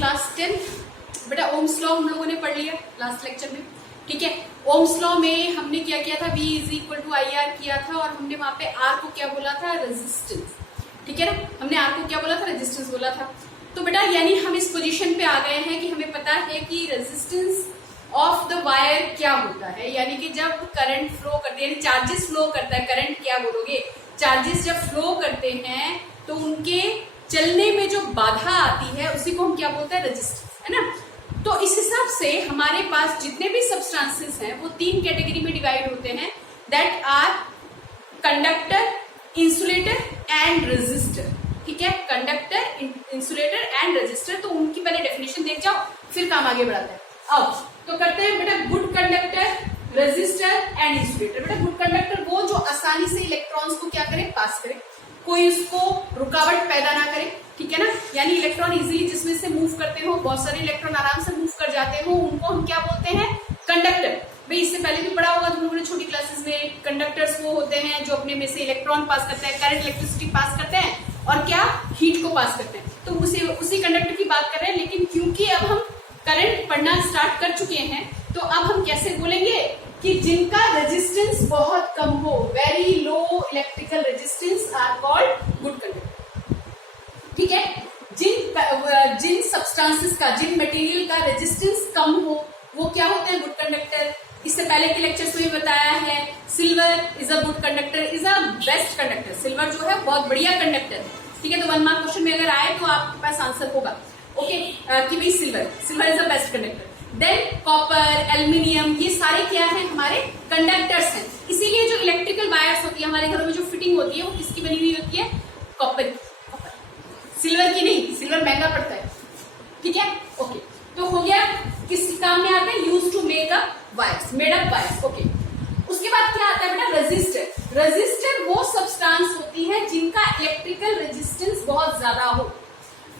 Class 10। बेटा Ohm's law हम लोगों ने पढ़ लिया लास्ट लेक्चर में, ठीक है। ओम्स लॉ में हमने क्या किया था, V is equal to I R किया था, और हमने वहां पे R को क्या बोला था, रेजिस्टेंस, ठीक है ना। हमने R को क्या बोला था, रेजिस्टेंस बोला था। तो बेटा यानी हम इस पोजीशन पे आ गए हैं कि हमें पता है कि रेजिस्टेंस ऑफ द वायर क्या होता है, यानी कि जब करंट फ्लो करते हैं, चार्जेस फ्लो करता है, करंट क्या बोलोगे, चार्जेस जब फ्लो करते हैं तो उनके चलने में जो बाधा आती है उसी को हम क्या बोलते हैं, रेजिस्टेंस, है ना। तो इस हिसाब से हमारे पास जितने भी सब्सटेंसेस हैं वो 3 कैटेगरी में डिवाइड होते हैं, that are conductor, insulator and resistor, ठीक है। कंडक्टर, इंसुलेटर एंड रेजिस्टर, तो उनकी पहले डेफिनेशन देख जाओ फिर काम आगे बढ़ाते हैं। अब तो करते हैं बेटा good conductor, resistor and insulator. बेटा गुड कंडक्टर वो जो आसानी से इलेक्ट्रॉन्स को क्या करे, पास करे, कोई उसको रुकावट पैदा ना करे, ठीक है ना। यानी इलेक्ट्रॉन इजीली जिसमें से मूव करते हो, बहुत सारे इलेक्ट्रॉन आराम से मूव कर जाते हो, उनको हम क्या बोलते हैं, कंडक्टर। भाई इससे पहले भी पढ़ा होगा तुम लोगों ने छोटी क्लासेस में, कंडक्टर्स वो होते हैं जो अपने में से इलेक्ट्रॉन पास करते हैं, करंट, इलेक्ट्रिसिटी पास करते हैं और क्या, हीट को पास करते हैं। तो उसी कंडक्टर की बात कर रहे हैं, लेकिन क्योंकि अब हम करंट पढ़ना स्टार्ट कर चुके हैं तो अब हम कैसे बोलेंगे कि जिनका रेजिस्टेंस बहुत कम हो, very low electrical resistance R called good conductor, ठीक है। जिन सब्सटेंसेस का, जिन मटेरियल का रेजिस्टेंस कम हो वो क्या होते हैं, गुड कंडक्टर। इससे पहले के लेक्चर्स में बताया है, silver is a good conductor, is a best conductor. Silver जो है बहुत बढ़िया कंडक्टर है, ठीक है। तो 1 मार्क क्वेश्चन में अगर आए तो आपके पास आंसर होगा, ओके, कि भाई silver is a best conductor. Than copper, aluminium, ये सारे क्या है, हमारे कंडक्टर्स हैं। इसीलिए जो इलेक्ट्रिकल वायर्स होती है हमारे घरों में, जो फिटिंग होती है वो किसकी बनी हुई होती है, कॉपर की, सिल्वर की नहीं, सिल्वर महंगा पड़ता है, ठीक है, ओके। तो हो गया, किस काम में आता है, use to make up wires, made up wires, okay. उसके बाद क्या आता है बेटा, रेजिस्टर। रेजिस्टर वो सब्सटेंस होती है जिनका इलेक्ट्रिकल रेजिस्टेंस बहुत ज्यादा हो।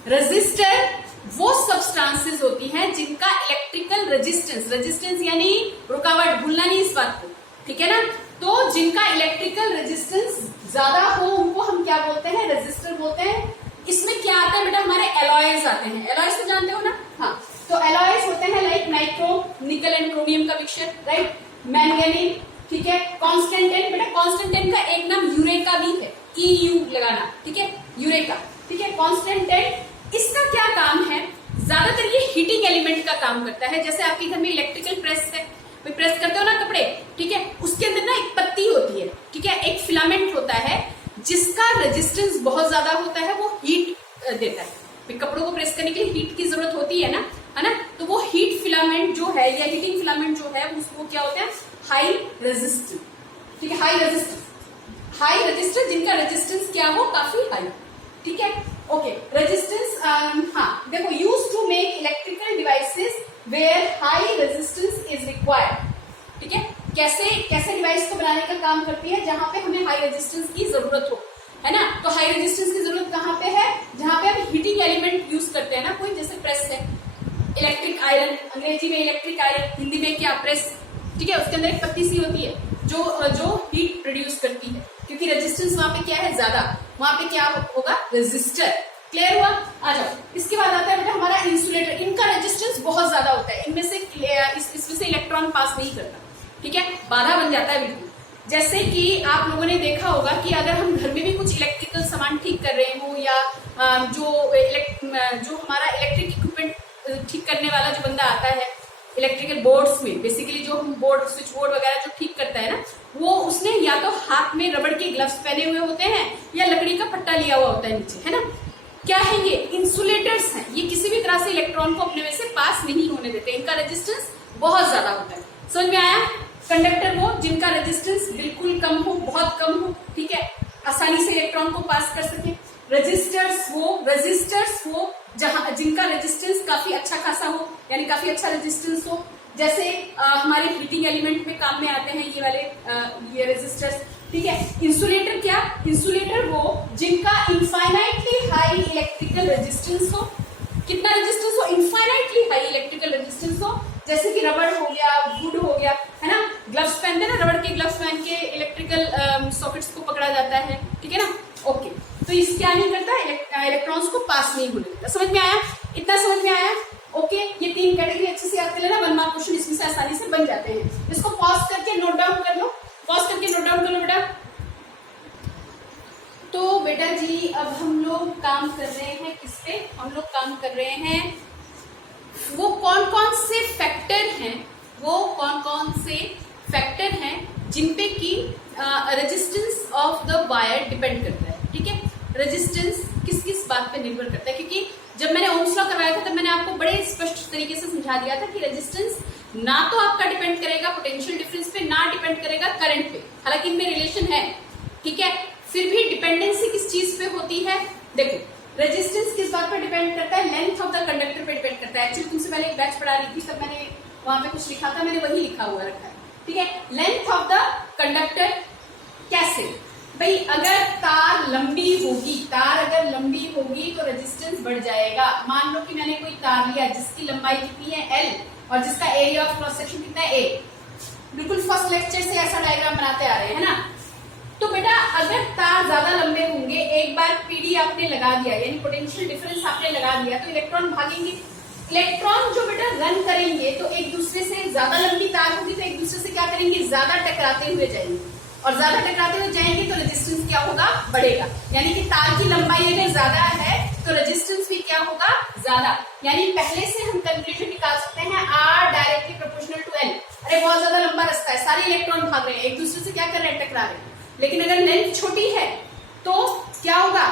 रेजिस्टर वो सब्सटेंसेस होती हैं जिनका इलेक्ट्रिकल रेजिस्टेंस यानी रुकावट, भूलना नहीं इस बात को, ठीक है ना। तो जिनका इलेक्ट्रिकल रेजिस्टेंस ज्यादा हो उनको हम क्या बोलते हैं, रेजिस्टर बोलते हैं। इसमें क्या आता है बेटा, हमारे एलॉयज आते हैं। एलॉयज तो जानते हो ना, हाँ। तो एलॉयज होते हैं लाइक नाइट्रोम, निकल एंड क्रोमियम का मिक्सचर, राइट, मैंगनीज, ठीक है। कॉन्स्टेंटाइन, बेटा कॉन्स्टेंटाइन का एक नाम यूरेका भी है, EU लगाना, ठीक है, यूरेका, ठीक है। कॉन्स्टेंटाइन, इसका क्या काम है, ज्यादातर ये हीटिंग एलिमेंट का काम करता है। जैसे आपके घर में इलेक्ट्रिकल प्रेस है, प्रेस करते हो ना कपड़े, ठीक है, उसके अंदर ना एक पत्ती होती है, ठीक है, एक फिलामेंट होता है जिसका रेजिस्टेंस बहुत ज्यादा होता है, वो हीट देता है। कपड़ों को प्रेस करने के लिए हीट की जरूरत होती है ना, तो वो हीट फिलामेंट जो है या हीटिंग फिलामेंट जो है उसको क्या होता है, हाई रेजिस्टेंस, ठीक है, हाई रेजिस्टेंस जिनका रेजिस्टेंस क्या हो, काफी हाई, ठीक है, ओके। रेजिस्टेंस, हाँ देखो, use to make electrical devices where high resistance is required, ठीक है। कैसे डिवाइस को बनाने का काम करती है, जहां पे हमें हाई रेजिस्टेंस की जरूरत हो, है ना। तो हाई रेजिस्टेंस की जरूरत कहां पे है, जहां पे हम हीटिंग एलिमेंट यूज करते हैं ना, कोई जैसे प्रेस है, इलेक्ट्रिक आयरन, अंग्रेजी में इलेक्ट्रिक आयरन, हिंदी में क्या, प्रेस, ठीक है। उसके अंदर एक पत्ती सी होती है जो हीट प्रोड्यूस करती है, क्योंकि रेजिस्टेंस वहां पे क्या है, ज्यादा, वहां पे क्या होगा, रेजिस्टर। क्लियर हुआ, आ जाओ। इसके बाद आता है बेटा हमारा इंसुलेटर। इनका रेजिस्टेंस बहुत ज्यादा होता है, इनमें से इसमें से इलेक्ट्रॉन पास नहीं करता, ठीक है, बाधा बन जाता है बिल्कुल। जैसे कि आप लोगों ने देखा होगा कि अगर हम घर में भी कुछ इलेक्ट्रिकल सामान ठीक कर रहे हो, या जो हमारा इलेक्ट्रिक इक्विपमेंट ठीक करने वाला जो बंदा आता है इलेक्ट्रिकल बोर्ड्स में, बेसिकली जो हम बोर्ड, स्विच बोर्ड वगैरह जो ठीक करता है ना, वो उसने या तो हाथ में रबड़ के ग्लव्स पहने हुए होते हैं या लकड़ी का पट्टा लिया हुआ होता है नीचे, है ना। क्या है ये, इंसुलेटर्स हैं। ये किसी भी तरह से इलेक्ट्रॉन को अपने में से पास नहीं होने देते, इनका रेजिस्टेंस बहुत ज्यादा होता है। समझ में आया। कंडक्टर वो जिनका रेजिस्टेंस बिल्कुल कम हो, बहुत कम हो, ठीक है, आसानी से इलेक्ट्रॉन को पास कर सके। रेजिस्टर्स वो जहां जिनका रेजिस्टेंस काफी अच्छा खासा हो, यानी काफी अच्छा रेजिस्टेंस हो, जैसे हमारे हीटिंग एलिमेंट में काम में आते हैं ये वाले ये रेजिस्टर्स, ठीक है। इंसुलेटर क्या, इंसुलेटर वो जिनका इनफाइनाइटली हाई इलेक्ट्रिकल रेजिस्टेंस हो। कितना रेजिस्टेंस हो, इनफाइनाइटली हाई इलेक्ट्रिकल रेजिस्टेंस हो, जैसे कि रबड़ हो गया, वुड हो गया, है ना। ग्लव्स पहनते हैं ना, रबड़ के ग्लव्स पहन के इलेक्ट्रिकल सॉकेट्स को पकड़ा जाता है, ठीक है ना, ओके। तो इस क्या नहीं करता, इलेक्ट्रॉन्स को पास नहीं होने देता। समझ में आया। इतना समझ में आया? ओके, ये 3 कैटेगरी अच्छे से याद कर लेना, 1 मार्क क्वेश्चन इसमें से आसानी से बन जाते हैं। इसको पॉज करके नोट डाउन कर लो, पॉज करके नोट डाउन कर लो बेटा। तो बेटा जी अब हम लोग काम कर रहे हैं किस पे? हम लोग काम कर रहे हैं वो कौन कौन से फैक्टर हैं, वो कौन कौन से फैक्टर हैं जिनपे कि resistance of the wire depend करता है। ठीक है, रेजिस्टेंस किस किस बात पे निर्भर करता है, क्योंकि जब मैंने ओम्स लॉ करवाया था तब मैंने आपको बड़े स्पष्ट तरीके से समझा दिया था कि रेजिस्टेंस ना तो आपका डिपेंड करेगा पोटेंशियल डिफरेंस पे, ना डिपेंड करेगा करंट पे, हालांकि इनमें रिलेशन है। ठीक है, फिर भी डिपेंडेंसी किस चीज पे होती है? देखो, रेजिस्टेंस किस बात पर डिपेंड करता है? लेंथ ऑफ द कंडक्टर पे डिपेंड करता है। एक्चुअली तुमसे पहले एक बैच पढ़ा रही थी, तब मैंने वहां पे कुछ लिखा था, मैंने वही लिखा हुआ रखा है। ठीक है, लेंथ ऑफ द कंडक्टर कैसे? भाई अगर तार लंबी होगी, तार अगर लंबी होगी तो रेजिस्टेंस बढ़ जाएगा। मान लो कि मैंने कोई तार लिया जिसकी लंबाई कितनी है L और जिसका एरिया ऑफ क्रॉस सेक्शन कितना है A। बिल्कुल फर्स्ट लेक्चर से ऐसा डायग्राम बनाते आ रहे हैं ना। तो बेटा अगर तार ज्यादा लंबे होंगे, एक बार पीडी आपने लगा दिया यानी पोटेंशियल डिफरेंस आपने लगा दिया, तो इलेक्ट्रॉन भागेंगे। इलेक्ट्रॉन जो बेटा रन करेंगे तो एक दूसरे से, ज्यादा लंबी तार होगी तो एक दूसरे से क्या करेंगे? ज्यादा टकराते हुए जाएंगे, और ज्यादा टकराते हुए जाएंगे तो रेजिस्टेंस क्या होगा? बढ़ेगा। यानी कि तार की लंबाई अगर ज्यादा है तो रेजिस्टेंस भी क्या होगा? ज्यादा। यानी पहले से हम कंक्लूजन निकाल सकते हैं R directly proportional to L। अरे बहुत ज्यादा लंबा रास्ता है, सारे इलेक्ट्रॉन भाग रहे हैं, एक दूसरे से क्या कर रहे हैं? टकरा रहे हैं। लेकिन अगर लेंथ छोटी है तो क्या होगा?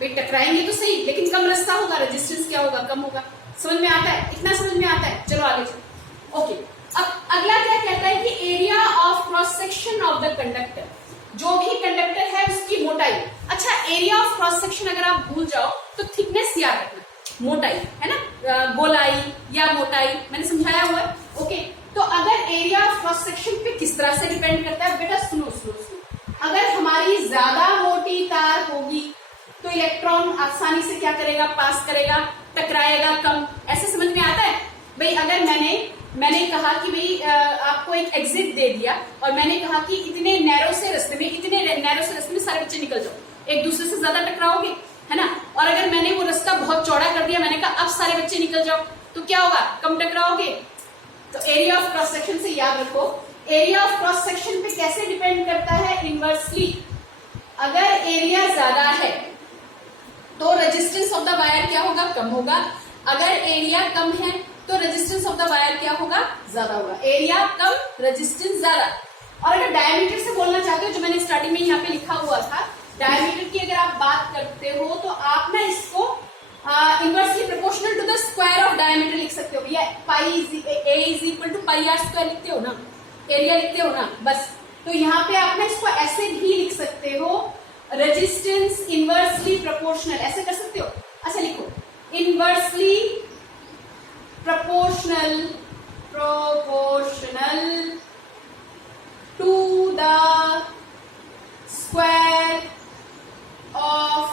वे टकराएंगे तो सही, लेकिन कम रास्ता होगा, रेजिस्टेंस क्या होगा? कम होगा। समझ में आता है? इतना समझ में आता है? चलो आगे चलो। ओके, अब अगला क्या कहता है कि area of cross section of the conductor, जो भी कंडक्टर है उसकी मोटाई। अच्छा, एरिया ऑफ क्रॉस सेक्शन अगर आप भूल जाओ तो थिकनेस याद रखना, मोटाई है ना, गोलाई या मोटाई मैंने समझाया हुआ है। ओके, तो अगर एरिया ऑफ क्रॉस सेक्शन पे किस तरह से डिपेंड करता है बेटा, सुनो सुनो सुनो। अगर हमारी ज्यादा मोटी तार होगी तो इलेक्ट्रॉन आसानी से क्या करेगा? पास करेगा, टकराएगा कम। ऐसे समझ में आता है? भाई अगर मैंने कहा कि भाई आपको एक एग्जिट दे दिया और मैंने कहा कि इतने नैरो से रास्ते में सारे बच्चे निकल जाओ, एक दूसरे से ज्यादा टकराओगे है ना। और अगर मैंने वो रास्ता बहुत चौड़ा कर दिया, मैंने कहा अब सारे बच्चे निकल जाओ, तो क्या होगा? कम टकराओगे। तो एरिया ऑफ क्रॉस सेक्शन से याद रखो, एरिया ऑफ क्रॉस सेक्शन पे कैसे डिपेंड करता है? इनवर्सली। अगर एरिया ज्यादा है तो रेजिस्टेंस ऑफ द वायर क्या होगा? कम होगा। अगर एरिया कम है तो रेजिस्टेंस ऑफ द वायर क्या होगा? ज्यादा होगा। एरिया कम, रेजिस्टेंस ज्यादा। और अगर डायमीटर से बोलना चाहते हो, जो मैंने स्टार्टिंग में यहाँ पे लिखा हुआ था, डायमीटर की अगर आप बात करते हो तो आप ना इसको inversely proportional to the square of diameter लिख सकते हो। या A is equal to pi R square लिखते हो ना, एरिया लिखते हो ना, बस। तो यहाँ पे आप ना इसको ऐसे भी लिख सकते हो, रेजिस्टेंस इनवर्सली प्रोपोर्शनल, ऐसे कर सकते हो। अच्छा लिखो, inversely proportional to the square of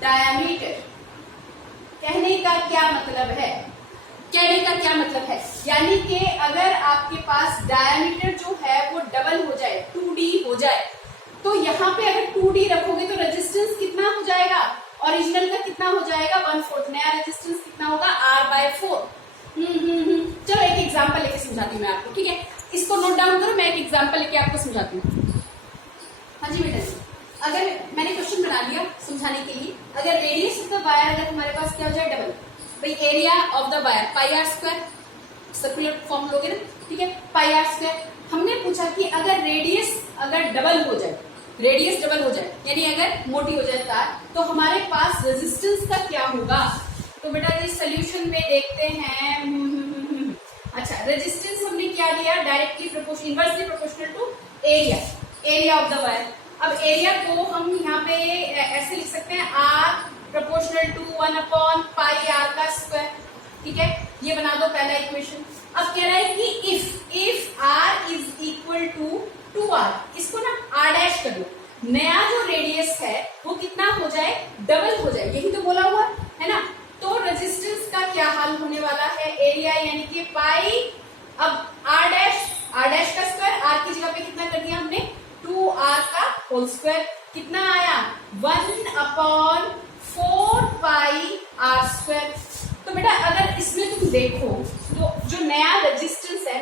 diameter. कहने का क्या मतलब है? कहने का क्या मतलब है? यानी कि अगर आपके पास डायमीटर जो है वो डबल हो जाए, 2D हो जाए, तो यहाँ पे अगर 2D रखोगे तो रेजिस्टेंस कितना हो जाएगा? ओरिजिनल का कितना हो जाएगा? 1/4। नया रेजिस्टेंस कितना होगा? R/4। चलो एक एग्जांपल लेके समझाती हूँ मैं आपको, ठीक है? इसको नोट डाउन करो, मैं एक एग्जांपल लेके आपको समझाती हूँ। हाँ जी बेटा, अगर मैंने क्वेश्चन बना लिया समझाने के लिए, अगर रेडियस ऑफ द वायर अगर हमारे पास क्या हो जाए? डबल। भाई area of the wire pi R square, circular form लोगे ना, ठीक है? Pi R square. हमने पूछा कि अगर रेडियस अगर डबल हो जाए, रेडियस डबल हो जाए यानी अगर मोटी हो जाए तार, तो हमारे पास रेजिस्टेंस का क्या होगा? तो बेटा जी सोल्यूशन में देखते हैं। अच्छा, रेजिस्टेंस हमने क्या दिया? Directly proportional, inversely proportional to area, area of the wire. अब एरिया को हम यहाँ पे ऐसे लिख सकते हैं, R प्रोपोर्शनल टू 1/πr का स्क्वायर। ठीक है, ये बना दो पहला इक्वेशन। अब कह रहा है कि if R is equal to 2R, इसको ना R डैश कर लो, नया जो रेडियस है वो कितना हो जाए? डबल हो जाए, यही तो बोला हुआ है ना। तो रेजिस्टेंस का क्या हाल होने वाला है? एरिया यानी कि पाई, अब R डैश का स्क्वायर, R की जगह पे कितना कर दिया हमने? 2R का होल स्क्वायर। कितना आया? 1/4πr square. तो बेटा देखो तो जो नया रेजिस्टेंस है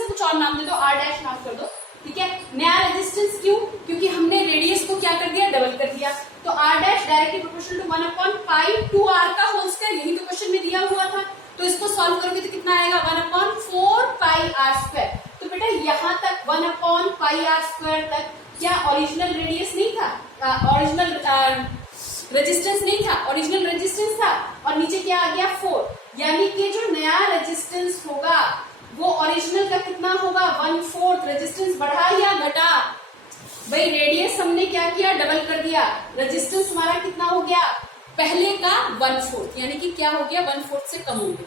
कुछ और नाम दे दो, R डैश नाम कर दो, ठीक है। नया रेजिस्टेंस क्यों? क्योंकि हमने रेडियस को क्या कर दिया, डबल कर दिया। तो R dash directly proportional to 1/पाई 2r का होल स्क्वायर, यही तो क्वेश्चन में दिया हुआ था। तो इसको सॉल्व करोगे तो कितना आएगा, 1/4पाई r स्क्वायर। तो बेटा यहाँ तक 1/पाई r स्क्वायर तक क्या ओरिजिनल रेडियस नहीं था, ओरिजिनल रेजिस्टेंस नहीं था, ओरिजिनल रेजिस्टेंस था, और नीचे क्या आ गया 4, यानी कि जो नया रेजिस्टेंस होगा वो ओरिजिनल का कितना होगा, 1/4। रेजिस्टेंस बढ़ा या घटा, भाई रेडियस हमने क्या किया, डबल कर दिया, रेजिस्टेंस हमारा कितना हो गया, पहले का 1/4, यानी कि क्या हो गया, 1/4 से कम हो गया।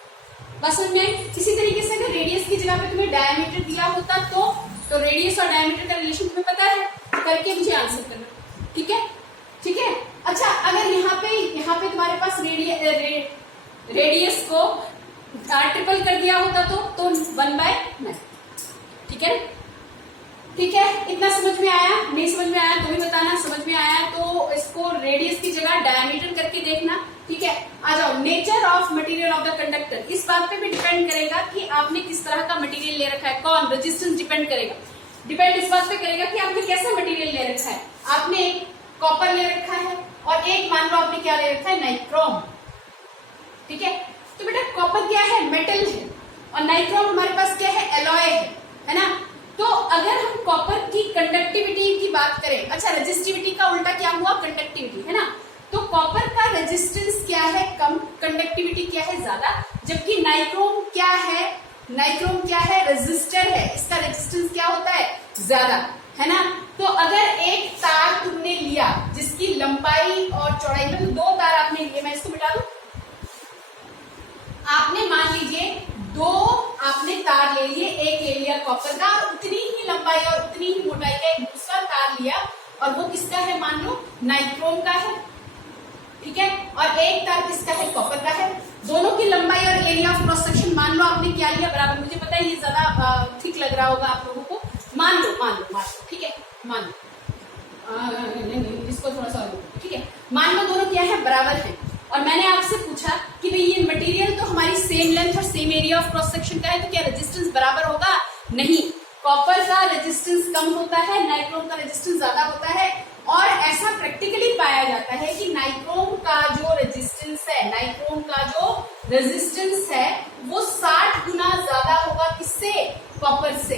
बस समझ में आई? इसी तरीके से अगर रेडियस की जगह पे तुम्हें डायमीटर दिया होता तो रेडियस और डायमीटर का रिलेशन तुम्हें पता है, करके मुझे आंसर करना, ठीक है, ठीक है। अच्छा, अगर यहाँ पे तुम्हारे पास रेडियस को ट्रिपल कर दिया होता तो 1/9, ठीक है, ठीक है। इतना समझ में आया? नहीं समझ में आया तो भी बताना, समझ में आया तो इसको रेडियस की जगह डायमीटर करके देखना, ठीक है। आ जाओ, nature of material of the conductor, इस बात पे भी डिपेंड करेगा कि आपने किस तरह का मटेरियल ले रखा है। कौन? रेजिस्टेंस डिपेंड करेगा, डिपेंड इस बात पे करेगा कि आपने कैसा मटेरियल ले रखा है। आपने एक कॉपर ले रखा है और एक मान लो आपने क्या ले रखा है, नाइक्रोम, ठीक है। तो बेटा कॉपर क्या है, मेटल है, और नाइक्रोम हमारे पास क्या है, एलॉय है ना। तो अगर हम कॉपर की कंडक्टिविटी की बात करें, अच्छा रेजिस्टिविटी का उल्टा क्या हुआ, कंडक्टिविटी, है ना। तो कॉपर का रेजिस्टेंस क्या है, कम, कंडक्टिविटी क्या है, ज्यादा, जबकि नाइक्रोम क्या है, नाइक्रोम क्या है, रेजिस्टर है, इसका रेजिस्टेंस क्या होता है, ज्यादा, है ना। तो अगर एक तार तुमने लिया जिसकी लंबाई और चौड़ाई, मतलब 2 तार आपने लिए, मैं इसको मिटा दूं, आपने मान लीजिए 2 आपने तार ले लिए, एक ले लिया कॉपर का और उतनी ही लंबाई और उतनी ही मोटाई का एक दूसरा तार लिया, और वो किसका है, मान लो नाइक्रोम का है, ठीक है, और एक तार किसका है, कॉपर का है। दोनों की लंबाई और एरिया ऑफ क्रॉस सेक्शन मान लो आपने क्या लिया, बराबर। मुझे पता है ये ज्यादा ठीक लग रहा होगा आप लोगों को, मान लो, ठीक है, मान लो, इसको थोड़ा सा, ठीक है, मान लो दोनों क्या है, बराबर है। और मैंने आपसे पूछा कि भाई ये मटेरियल तो हमारी सेम लेंथ और same area of cross section का है, तो क्या रेजिस्टेंस बराबर होगा? नहीं, कॉपर का रेजिस्टेंस कम होता है, नाइक्रोम का रेजिस्टेंस ज्यादा होता है। और ऐसा प्रैक्टिकली पाया जाता है कि नाइक्रोम का जो रेजिस्टेंस है, नाइक्रोम का जो रेजिस्टेंस है वो 60 गुना ज्यादा होगा, किससे, कॉपर से।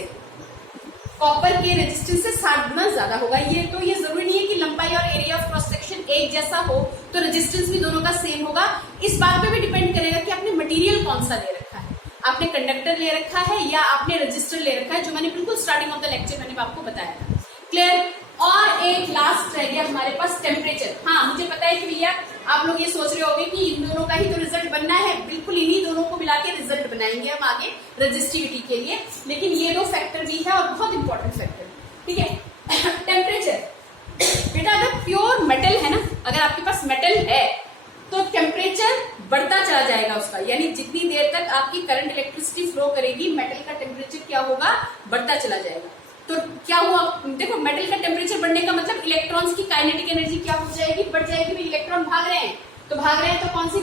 कॉपर के रेजिस्टेंस से 60 गुना ज्यादा होगा। ये जरूरी नहीं है कि लंबाई और एरिया ऑफ क्रॉस सेक्शन एक जैसा हो तो रेजिस्टेंस भी दोनों का सेम होगा। इस बात पे भी डिपेंड करेगा कि आपने मटेरियल कौन सा ले रखा है, आपने कंडक्टर ले रखा है या आपने रजिस्टर ले रखा है, जो मैंने बिल्कुल स्टार्टिंग ऑफ द लेक्चर मैंने आपको बताया था। क्लियर? और एक लास्ट रह गया हमारे पास टेम्परेचर। हाँ, मुझे पता है कि भैया आप लोग ये सोच रहे होंगे कि इन दोनों का ही तो रिजल्ट बनना है, बिल्कुल इन्हीं दोनों को मिला के रिजल्ट बनाएंगे हम आगे रेजिस्टिविटी के लिए, लेकिन ये 2 फैक्टर भी है और बहुत इंपॉर्टेंट फैक्टर, ठीक है। टेम्परेचर, बेटा अगर प्योर मेटल है ना, अगर आपके पास मेटल है तो टेम्परेचर बढ़ता चला जाएगा उसका, यानी जितनी देर तक आपकी करंट इलेक्ट्रिसिटी फ्लो करेगी मेटल का टेम्परेचर क्या होगा, बढ़ता चला जाएगा। तो क्या हुआ, देखो मेटल का टेम्परेचर बढ़ने का मतलब इलेक्ट्रॉन्स की काइनेटिक एनर्जी क्या हो जाएगी, बढ़ जाएगी। भाई इलेक्ट्रॉन भाग रहे हैं तो कौन सी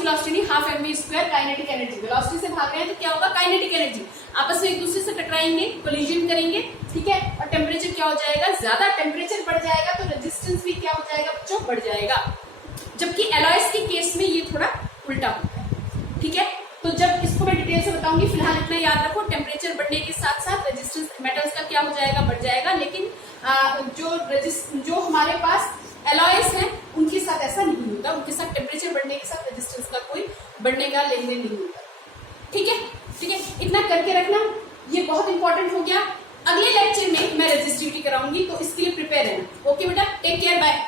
वेलोसिटी नहीं, half mv² kinetic energy, velocity से भाग रहे हैं तो क्या होगा, काइनेटिक एनर्जी, आपस में एक दूसरे से टकराएंगे, कोलिजन करेंगे, ठीक है। और टेम्परेचर क्या हो जाएगा, ज्यादा टेम्परेचर बढ़ जाएगा तो रेजिस्टेंस भी क्या हो जाएगा बच्चों, बढ़ जाएगा। जबकि एलॉयज के केस में ये थोड़ा उल्टा होता है, ठीक है। तो जब इसको मैं डिटेल से बताऊंगी, फिलहाल इतना याद रखो, टेम्परेचर बढ़ने के साथ साथ रेजिस्टेंस मेटल्स का क्या हो जाएगा, बढ़ जाएगा। लेकिन जो हमारे पास एलॉयज हैं उनके साथ ऐसा नहीं होता, उनके साथ टेम्परेचर बढ़ने के साथ रेजिस्टेंस का कोई बढ़ने का लेन देन नहीं होता, ठीक है, ठीक है। इतना करके रखना, ये बहुत इंपॉर्टेंट हो गया। अगले लेक्चर में मैं रेजिस्टिविटी कराऊंगी, तो इसके लिए प्रिपेयर रहना। ओके बेटा, टेक केयर, बाय।